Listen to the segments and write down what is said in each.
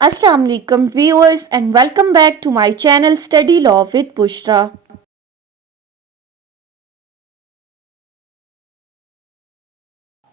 Assalamu alaikum viewers and welcome back to my channel Study Law with Bushra.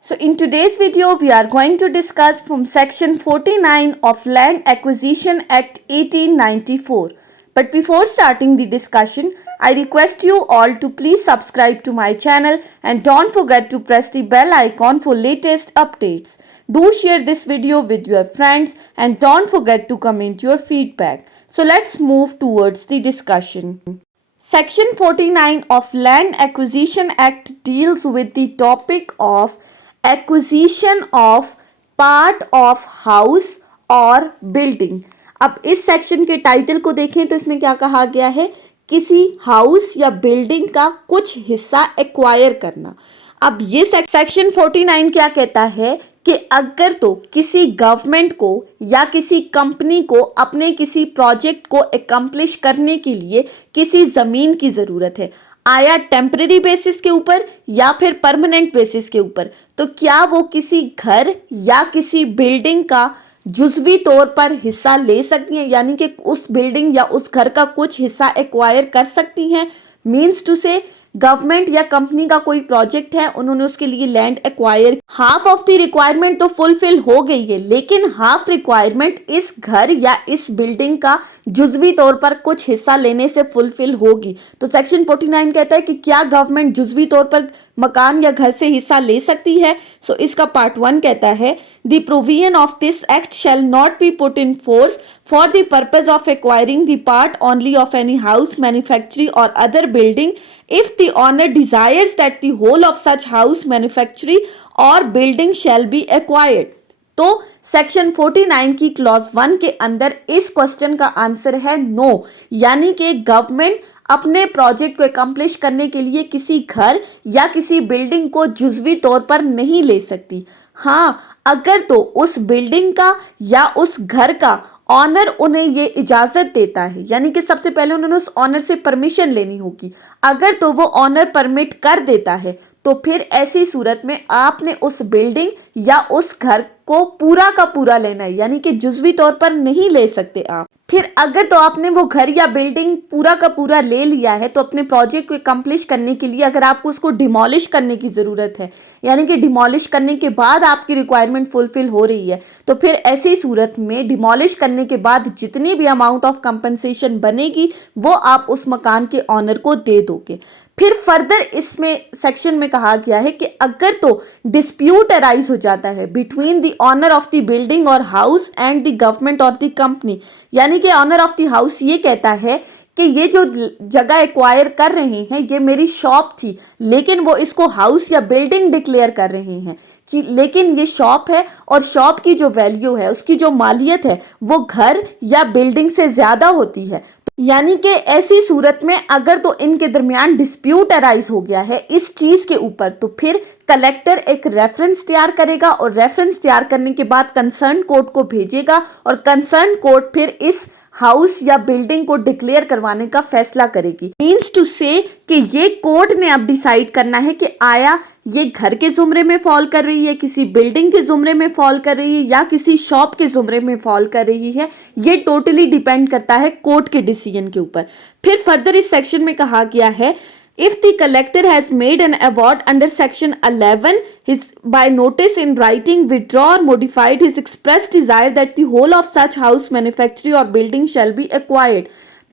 So in today's video we are going to discuss from section 49 of Land Acquisition Act 1894. But before starting the discussion, I request you all to please subscribe to my channel and don't forget to press the bell icon for latest updates. Do share this video with your friends and don't forget to comment your feedback. So let's move towards the discussion. Section 49 of Land Acquisition Act deals with the topic of acquisition of part of house और building. अब इस section के title को देखें तो इसमें क्या कहा गया है, किसी हाउस या बिल्डिंग का कुछ हिस्सा एक्वायर करना। अब ये सेक्शन 49 क्या कहता है कि अगर तो किसी गवर्नमेंट को या किसी कंपनी को अपने किसी प्रोजेक्ट को एकम्प्लिश करने के लिए किसी ज़मीन की ज़रूरत है, आया टेम्परेरी बेसिस के ऊपर या फिर परमानेंट बेसिस के ऊपर, तो क्या वो किसी घर या किसी बिल्डिंग का जुज़वी तौर पर हिस्सा ले सकती हैं, यानी कि उस बिल्डिंग या उस घर का कुछ हिस्सा एक्वायर कर सकती हैं। मीन्स टू से गवर्नमेंट या कंपनी का कोई प्रोजेक्ट है, उन्होंने उसके लिए land acquire, half of the requirement तो फुलफिल हो गई है, लेकिन हाफ रिक्वायरमेंट इस घर या इस बिल्डिंग का जुज़वी तौर पर कुछ हिस्सा लेने से फुलफिल होगी। तो सेक्शन 49 कहता है कि क्या गवर्नमेंट जुज़वी तौर पर मकान या घर से हिस्सा ले सकती है। सो इसका पार्ट 1 कहता है, the provision of this act shall not be put in force for the purpose of acquiring the part only of any house, manufacturing और other building if the owner desires that the whole of such house, manufactory or building shall be acquired. तो section 49 की clause 1 के अंदर इस question का answer है no, यानी कि गवर्नमेंट अपने प्रोजेक्ट को एकम्प्लिश करने के लिए किसी घर या किसी बिल्डिंग को जुज़वी तौर पर नहीं ले सकती। हाँ, अगर तो उस बिल्डिंग का या उस घर का ऑनर उन्हें ये इजाज़त देता है, यानी कि सबसे पहले उन्होंने उस ऑनर से परमिशन लेनी होगी। अगर तो वो ऑनर परमिट कर देता है तो फिर ऐसी सूरत में आपने उस बिल्डिंग या उस घर को पूरा का पूरा लेना है, यानी कि जुज़वी तौर पर नहीं ले सकते आप। फिर अगर तो आपने वो घर या बिल्डिंग पूरा का पूरा ले लिया है तो अपने प्रोजेक्ट को कंप्लीट करने के लिए अगर आपको उसको डिमोलिश करने की ज़रूरत है, यानी कि डिमोलिश करने के बाद आपकी रिक्वायरमेंट फुलफिल हो रही है, तो फिर ऐसी सूरत में डिमोलिश करने के बाद जितनी भी अमाउंट ऑफ कंपनसेशन बनेगी वो आप उस मकान के ऑनर को दे दोगे। फिर फर्दर इसमें सेक्शन में कहा गया है कि अगर तो डिस्प्यूट अराइज हो जाता है between the owner of the building और हाउस एंड द गवर्नमेंट और द कंपनी, यानी कि ऑनर ऑफ द हाउस ये कहता है कि ये जो जगह एक्वायर कर रहे हैं ये मेरी शॉप थी, लेकिन वो इसको हाउस या बिल्डिंग डिक्लेयर कर रहे हैं कि लेकिन ये शॉप है और शॉप की जो वैल्यू है, उसकी जो मालियत है वो घर या बिल्डिंग से ज़्यादा होती है। यानी कि ऐसी सूरत में अगर तो इनके दरमियान डिस्प्यूट अराइज हो गया है इस चीज़ के ऊपर, तो फिर कलेक्टर एक रेफरेंस तैयार करेगा और रेफरेंस तैयार करने के बाद कंसर्न कोर्ट को भेजेगा और कंसर्न कोर्ट फिर इस हाउस या बिल्डिंग को डिक्लेयर करवाने का फैसला करेगी। मीन्स टू से कि ये कोर्ट ने अब डिसाइड करना है कि आया ये घर के जुमरे में फॉल कर रही है, किसी बिल्डिंग के जुमरे में फॉल कर रही है या किसी शॉप के जुमरे में फॉल कर रही है। ये टोटली डिपेंड करता है कोर्ट के डिसीजन के ऊपर। फिर फर्दर इस सेक्शन में कहा गया है, if the collector has made an award under section 11 his by notice in writing withdraw or modified his express desire that the whole of such house, manufactory or building shall be acquired.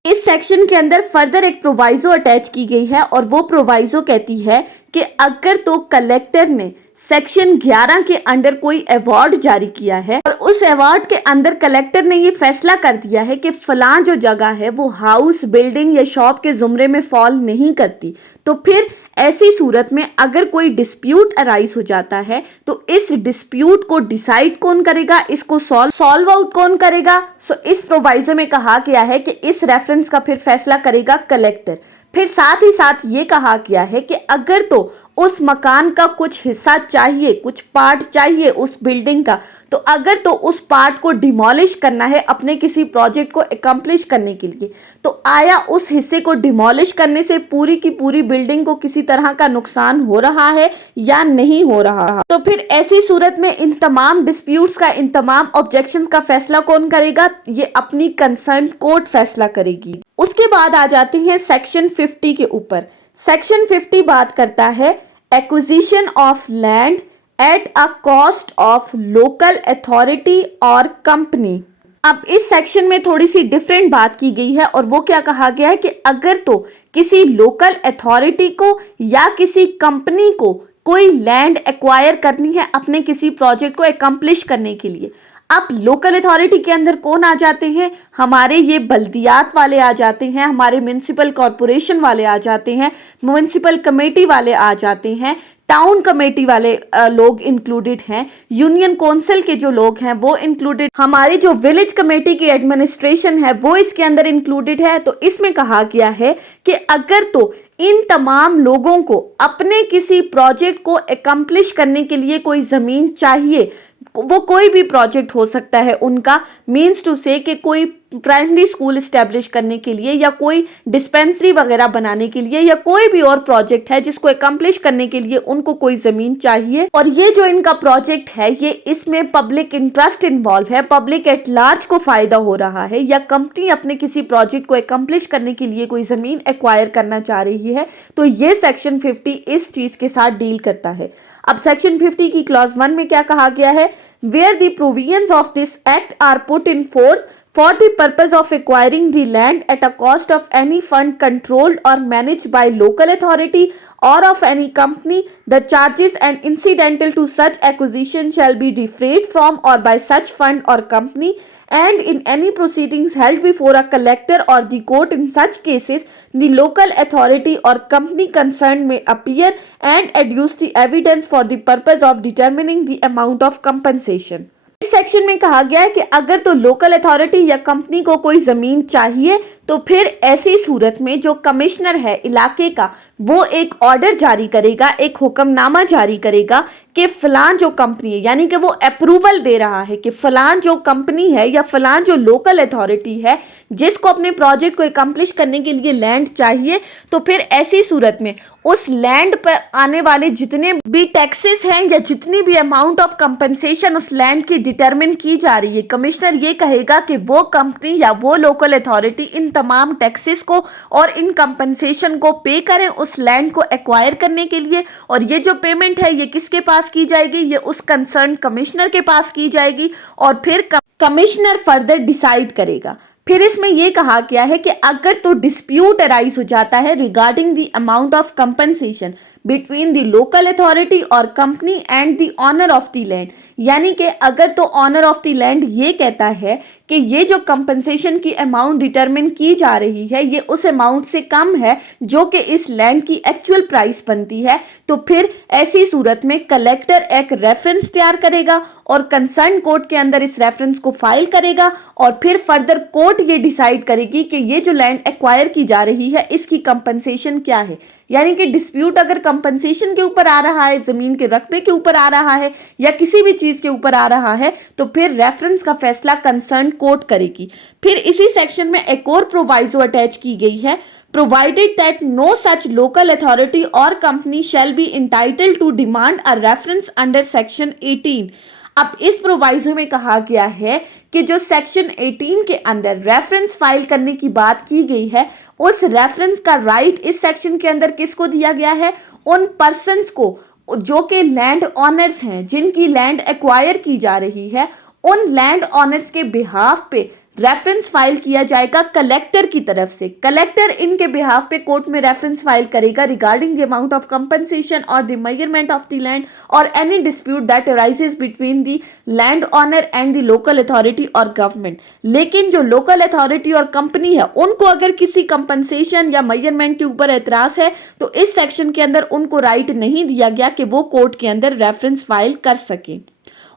इस section के अंदर further एक proviso attach की गई है और वो proviso कहती है कि अगर तो कलेक्टर ने सेक्शन 11 के अंडर कोई अवार्ड जारी किया है और उस अवार्ड के अंदर कलेक्टर ने ये फैसला कर दिया है कि फलां जो जगह है वो हाउस, बिल्डिंग या शॉप के जुमरे में फॉल नहीं करती, तो फिर ऐसी सूरत में अगर कोई डिस्प्यूट अराइज हो जाता है तो इस डिस्प्यूट को डिसाइड कौन करेगा, इसको सॉल्व आउट कौन करेगा। सो इस प्रोवाइजो में कहा गया है कि इस रेफरेंस का फिर फैसला करेगा कलेक्टर। फिर साथ ही साथ ये कहा गया है कि अगर तो उस मकान का कुछ हिस्सा चाहिए, कुछ पार्ट चाहिए उस बिल्डिंग का, तो अगर तो उस पार्ट को डिमोलिश करना है अपने किसी प्रोजेक्ट को एकम्प्लिश करने के लिए, तो आया उस हिस्से को डिमोलिश करने से पूरी की पूरी बिल्डिंग को किसी तरह का नुकसान हो रहा है या नहीं हो रहा है। तो फिर ऐसी सूरत में इन तमाम डिस्प्यूट्स का, इन तमाम ऑब्जेक्शंस का फैसला कौन करेगा? ये अपनी कंसर्न कोर्ट फैसला करेगी। उसके बाद आ जाते हैं सेक्शन 50 के ऊपर। सेक्शन 50 बात करता है acquisition of land at a cost of local authority और कंपनी। अब इस सेक्शन में थोड़ी सी डिफरेंट बात की गई है, और वो क्या कहा गया है कि अगर तो किसी लोकल अथॉरिटी को या किसी कंपनी को कोई लैंड एक्वायर करनी है अपने किसी प्रोजेक्ट को एकम्प्लिश करने के लिए। अब लोकल अथॉरिटी के अंदर कौन आ जाते हैं? हमारे ये बल्दियात वाले आ जाते हैं, हमारे म्यूनिसिपल कॉरपोरेशन वाले आ जाते हैं, म्यूनिसिपल कमेटी वाले आ जाते हैं, टाउन कमेटी वाले लोग इंक्लूडेड हैं, यूनियन काउंसिल के जो लोग हैं वो इंक्लूडेड, हमारी जो विलेज कमेटी की एडमिनिस्ट्रेशन है वो इसके अंदर इंक्लूडेड है। तो इसमें कहा गया है कि अगर तो इन तमाम लोगों को अपने किसी प्रोजेक्ट को एकम्प्लिश करने के लिए कोई जमीन चाहिए, वो कोई भी प्रोजेक्ट हो सकता है उनका, मीन्स टू से कि कोई प्राइमरी स्कूल इस्टेब्लिश करने के लिए या कोई डिस्पेंसरी वगैरह बनाने के लिए या कोई भी और प्रोजेक्ट है जिसको एकम्प्लिश करने के लिए उनको कोई जमीन चाहिए, और ये जो इनका प्रोजेक्ट है ये इसमें पब्लिक इंटरेस्ट इन्वॉल्व है, पब्लिक एट लार्ज को फायदा हो रहा है, या कंपनी अपने किसी प्रोजेक्ट को एकम्प्लिश करने के लिए कोई जमीन एक्वायर करना चाह रही है, तो ये सेक्शन 50 इस चीज के साथ डील करता है। अब सेक्शन 50 की क्लॉज 1 में क्या कहा गया है? Where the provisions of this act are put in force for the purpose of acquiring the land at a cost of any fund controlled or managed by local authority or of any company, the charges and incidental to such acquisition shall be defrayed from or by such fund or company, and in any proceedings held before a collector or the court in such cases, the local authority or company concerned may appear and adduce the evidence for the purpose of determining the amount of compensation. इस section में कहा गया है कि अगर तो local authority या company को कोई जमीन चाहिए तो फिर ऐसी सूरत में जो कमिश्नर है इलाके का वो एक ऑर्डर जारी करेगा, एक हुक्मनामा जारी करेगा कि फलां जो कंपनी है, यानी कि वो अप्रूवल दे रहा है कि फलां जो कंपनी है या फलां जो लोकल अथॉरिटी है जिसको अपने प्रोजेक्ट को एकम्प्लिश करने के लिए लैंड चाहिए, तो फिर ऐसी सूरत में उस लैंड पर आने वाले जितने भी टैक्सेस हैं या जितनी भी अमाउंट ऑफ कंपनसेशन उस लैंड की डिटरमिन की जा रही है, कमिश्नर ये कहेगा कि वो कंपनी या वो लोकल अथॉरिटी इन तमाम टैक्सेस को और इन कंपनसेशन को पे करें उस लैंड को एक्वायर करने के लिए, और ये जो पेमेंट है ये किसके पास की जाएगी? ये उस कंसर्न कमिश्नर के पास की जाएगी, और फिर कमिश्नर फर्दर डिसाइड करेगा। फिर इसमें यह कहा गया है कि अगर तो डिस्प्यूट अराइज हो जाता है regarding the amount of compensation between the local authority और company and the owner of the land, यानी कि अगर तो ऑनर ऑफ द लैंड ये कहता है कि ये जो कंपनसेशन की अमाउंट डिटरमिन की जा रही है ये उस अमाउंट से कम है जो कि इस लैंड की एक्चुअल प्राइस बनती है, तो फिर ऐसी सूरत में कलेक्टर एक रेफरेंस तैयार करेगा और कंसर्न कोर्ट के अंदर इस रेफरेंस को फाइल करेगा, और फिर फर्दर कोर्ट ये डिसाइड करेगी कि ये जो लैंड एक्वायर की जा रही है इसकी कंपनसेशन क्या है। यानी कि डिस्प्यूट अगर कंपनसेशन के ऊपर आ रहा है, जमीन के रकबे के ऊपर आ रहा है या किसी भी चीज के ऊपर आ रहा है, तो फिर रेफरेंस का फैसला कंसर्न कोर्ट करेगी। फिर इसी सेक्शन में एक और प्रोवाइजो अटैच की गई है, provided that no such local authority or company shall be entitled to demand a reference under section 18। अब इस प्रोवाइजो में कहा गया है कि जो सेक्शन 18 के अंदर रेफरेंस फाइल करने की बात की गई है, उस रेफरेंस का राइट इस सेक्शन के अंदर किसको दिया गया है? उन पर्सन्स को जो कि लैंड ऑनर्स हैं, जिनकी लैंड एक्वायर की जा रही है, उन लैंड ऑनर्स के बिहाफ पे रेफरेंस फाइल किया जाएगा कलेक्टर की तरफ से। कलेक्टर इनके बिहाफ पे कोर्ट में रेफरेंस फाइल करेगा regarding the amount of compensation और the measurement of the land और any dispute that arises between the land owner and the local authority और गवर्नमेंट। लेकिन जो लोकल अथॉरिटी और कंपनी है उनको अगर किसी कंपनसेशन या मेजरमेंट के ऊपर एतराज है तो इस सेक्शन के अंदर उनको राइट नहीं दिया गया कि वो कोर्ट के अंदर रेफरेंस फाइल कर सके।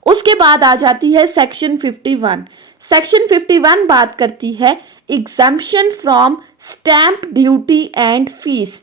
उसके बाद आ जाती है सेक्शन 51। सेक्शन 51 बात करती है exemption from stamp duty and fees.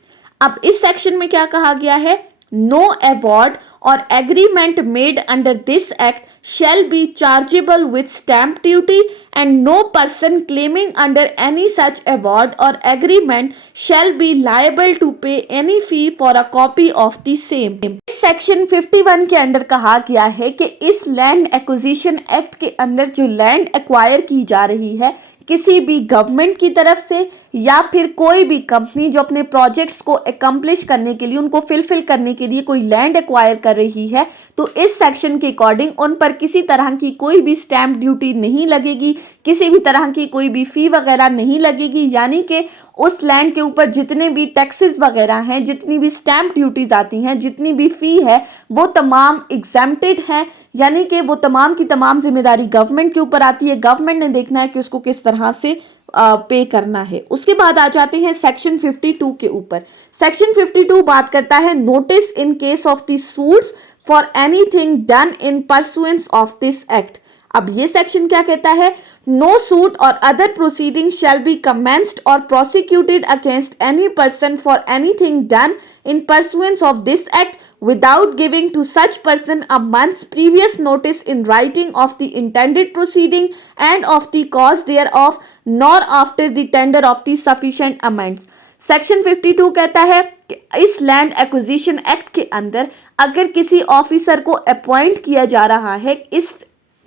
अब इस सेक्शन में क्या कहा गया है? No award or agreement made under this act shall be chargeable with stamp duty, and no person claiming under any such award or agreement shall be liable to pay any fee for a copy of the same. Section 51 के अंदर कहा गया है कि इस land acquisition act के अंदर जो लैंड एक्वायर की जा रही है किसी भी गवर्नमेंट की तरफ से या फिर कोई भी कंपनी जो अपने प्रोजेक्ट्स को एकम्प्लिश करने के लिए, उनको फिलफिल करने के लिए कोई लैंड एक्वायर कर रही है, तो इस सेक्शन के अकॉर्डिंग उन पर किसी तरह की कोई भी स्टैंप ड्यूटी नहीं लगेगी, किसी भी तरह की कोई भी फी वगैरह नहीं लगेगी। यानी कि उस लैंड के ऊपर जितने भी टैक्सेस वगैरह हैं, जितनी भी स्टैंप ड्यूटीज आती हैं, जितनी भी फी है, वो तमाम एग्जेम्प्टेड हैं। यानी कि वो तमाम की तमाम जिम्मेदारी गवर्नमेंट के ऊपर आती है। गवर्नमेंट ने देखना है कि उसको किस तरह से पे करना है। उसके बाद आ जाते हैं सेक्शन 52 के ऊपर। सेक्शन 52 बात करता है notice in case of the suits for anything done in pursuance of this act. अब ये सेक्शन क्या कहता है? No suit or other proceeding shall be commenced or prosecuted against any person for anything done in pursuance of this act without giving to such person a month's previous notice in writing of the intended proceeding and of the cause thereof, nor after the tender of the sufficient amounts. Section 52 कहता है कि इस land acquisition act के अंदर अगर किसी officer को appoint किया जा रहा है इस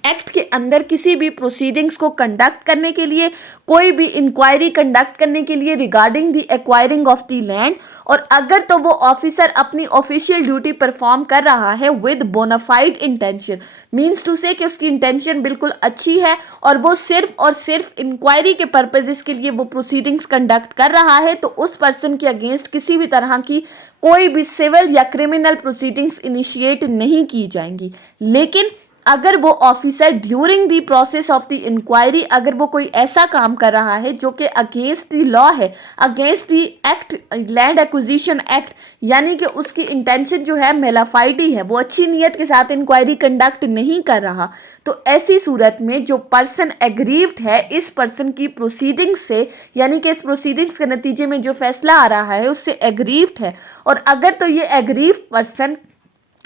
एक्ट के अंदर किसी भी प्रोसीडिंग्स को कंडक्ट करने के लिए, कोई भी इंक्वायरी कंडक्ट करने के लिए regarding the acquiring of the land, और अगर तो वो ऑफिसर अपनी ऑफिशियल ड्यूटी परफॉर्म कर रहा है with bona fide intention, means to say कि उसकी इंटेंशन बिल्कुल अच्छी है और वो सिर्फ और सिर्फ इंक्वायरी के पर्पजेस के लिए वो प्रोसीडिंग्स कंडक्ट कर रहा है, तो उस पर्सन के अगेंस्ट किसी भी तरह की कोई भी सिविल या क्रिमिनल प्रोसीडिंग्स इनिशिएट नहीं की जाएंगी। लेकिन अगर वो officer during the process of the inquiry अगर वो कोई ऐसा काम कर रहा है जो कि अगेंस्ट द लॉ है, against the act land acquisition act, यानी कि उसकी इंटेंशन जो है मेलाफाइडी है, वो अच्छी नीयत के साथ इंक्वायरी कंडक्ट नहीं कर रहा, तो ऐसी सूरत में जो पर्सन एग्रीव्ड है इस पर्सन की प्रोसीडिंग्स से, यानी कि इस प्रोसीडिंग्स के नतीजे में जो फैसला आ रहा है उससे एग्रीव्ड है, और अगर तो ये एग्रीव्ड पर्सन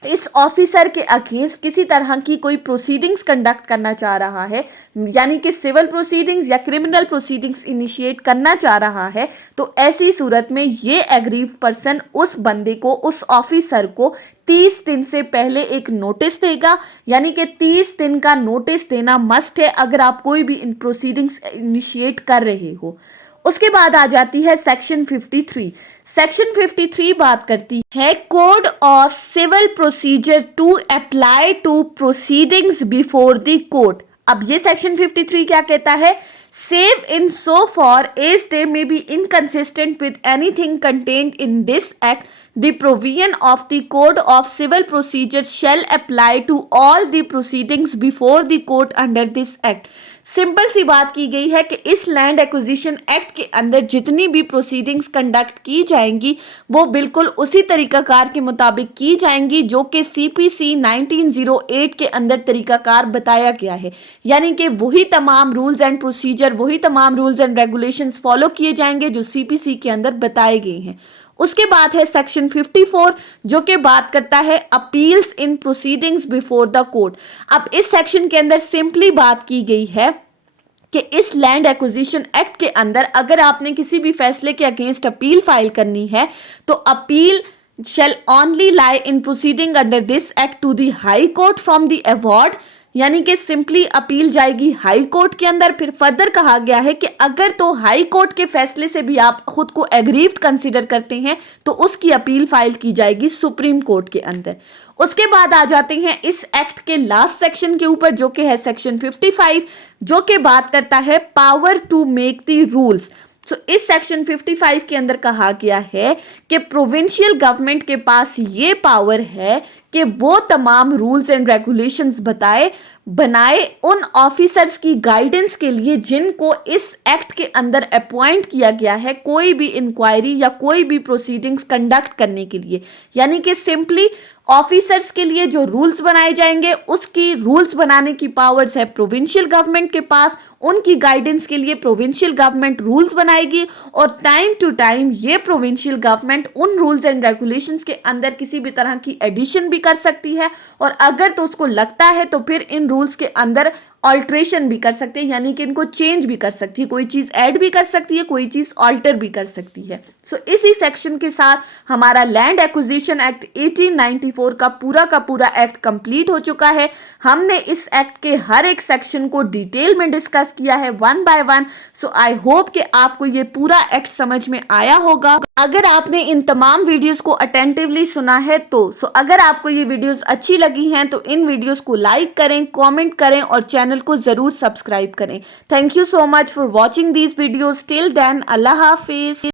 इस ऑफिसर के अगेंस्ट किसी तरह की कोई प्रोसीडिंग्स कंडक्ट करना चाह रहा है, यानी कि सिविल प्रोसीडिंग्स या क्रिमिनल प्रोसीडिंग्स इनिशिएट करना चाह रहा है, तो ऐसी सूरत में ये एग्रीव्ड पर्सन उस बंदे को, उस ऑफिसर को 30 दिन से पहले एक नोटिस देगा। यानी कि 30 दिन का नोटिस देना मस्ट है अगर आप कोई भी इन प्रोसीडिंग्स इनिशिएट कर रहे हो। उसके बाद आ जाती है सेक्शन 53। सेक्शन 53 बात करती है code of civil procedure to apply to proceedings before the court. अब ये सेक्शन 53 क्या कहता है? save in so far as they may be inconsistent with anything contained in this act, the provision of the code of civil procedure shall apply to all the proceedings before the court under this act। Simple सी बात की गई है कि इस land acquisition act के अंदर जितनी भी प्रोसीडिंग्स कंडक्ट की जाएंगी वो बिल्कुल उसी तरीकाकार के मुताबिक की जाएंगी जो कि CPC 1908 के अंदर तरीकाकार बताया गया है। यानी कि वही तमाम रूल्स एंड प्रोसीजर, वही तमाम रूल्स एंड रेगुलेशंस फॉलो किए जाएंगे जो CPC के अंदर बताए गए हैं। उसके बाद है सेक्शन 54 जो कि बात करता है appeals in proceedings before the court. अब इस सेक्शन के अंदर सिंपली बात की गई है कि इस लैंड एक्विजिशन एक्ट के अंदर अगर आपने किसी भी फैसले के अगेंस्ट अपील फाइल करनी है तो appeal shall only lie in proceeding under this act to the high court from the award। यानी कि सिंपली अपील जाएगी हाई कोर्ट के अंदर। फिर फर्दर कहा गया है कि अगर तो हाई कोर्ट के फैसले से भी आप खुद को एग्रीव्ड कंसीडर करते हैं तो उसकी अपील फाइल की जाएगी सुप्रीम कोर्ट के अंदर। उसके बाद आ जाते हैं इस एक्ट के लास्ट सेक्शन के ऊपर जो कि है सेक्शन 55 जो कि बात करता है power to make the rules. तो इस सेक्शन 55 के अंदर कहा गया है कि प्रोविंशियल गवर्नमेंट के पास ये पावर है कि वो तमाम रूल्स एंड रेगुलेशंस बनाए उन ऑफिसर्स की गाइडेंस के लिए जिनको इस एक्ट के अंदर अपॉइंट किया गया है कोई भी इंक्वायरी या कोई भी प्रोसीडिंग्स कंडक्ट करने के लिए। यानी कि सिंपली ऑफिसर्स के लिए जो रूल्स बनाए जाएंगे उसकी रूल्स बनाने की पावर्स है प्रोविंशियल गवर्नमेंट के पास। उनकी गाइडेंस के लिए प्रोविंशियल गवर्नमेंट रूल्स बनाएगी और टाइम टू टाइम ये प्रोविंशियल गवर्नमेंट उन रूल्स एंड रेगुलेशंस के अंदर किसी भी तरह की एडिशन भी कर सकती है, और अगर तो उसको लगता है तो फिर इन रूल्स के अंदर ऑल्ट्रेशन भी कर सकती है, यानी कि इनको चेंज भी कर सकती है, कोई चीज ऐड भी कर सकती है, कोई चीज ऑल्टर भी कर सकती है। सो इसी सेक्शन के साथ हमारा लैंड एक्विजिशन एक्ट 1894 का पूरा एक्ट कंप्लीट हो चुका है। हमने इस एक्ट के हर एक सेक्शन को डिटेल में डिस्कस किया है one by one. So I hope कि आपको ये पूरा एक्ट समझ में आया होगा। अगर आपने इन तमाम वीडियोस को अटेंटिवली सुना है तो अगर आपको ये वीडियोस अच्छी लगी हैं तो इन वीडियोस को लाइक करें, कमेंट करें और चैनल को जरूर सब्सक्राइब करें। Thank you so much for watching these videos. Till then, अल्लाह हाफिज।